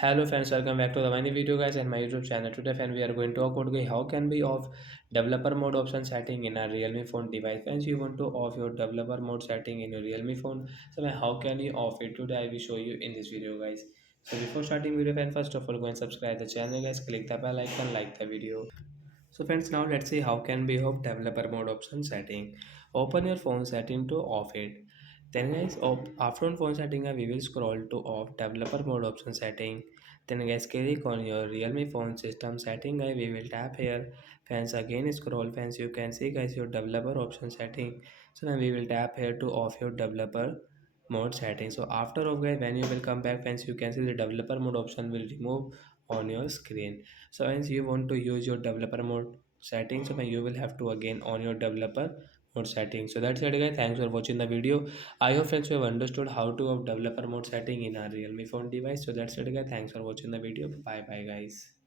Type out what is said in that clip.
Hello friends, welcome back to the many video guys and my YouTube channel. Today friend we are going to talk about how can we off developer mode option setting in a Realme phone device. Friends, you want to off your developer mode setting in your Realme phone. So how can you off it? Today I will show you in this video guys. So before starting video friend, first of all go and subscribe the channel guys, click the bell icon, like the video. So friends, now let's see how can we off developer mode option setting. Open your phone setting to off it. Then guys, after on phone setting, we will scroll to off developer mode option setting. Then guys, click on your Realme phone system setting. Guys, we will tap here. Friends, again scroll. Friends, you can see guys your developer option setting. So then we will tap here to off your developer mode setting. So after of guys, when you will come back, friends, you can see the developer mode option will remove on your screen. So once you want to use your developer mode settings, so then you will have to again on your developer mode settings. So that's it guys, thanks for watching the video. I hope friends you have understood how to have developer mode setting in a Realme phone device. So that's it guys, thanks for watching the video. Bye bye guys.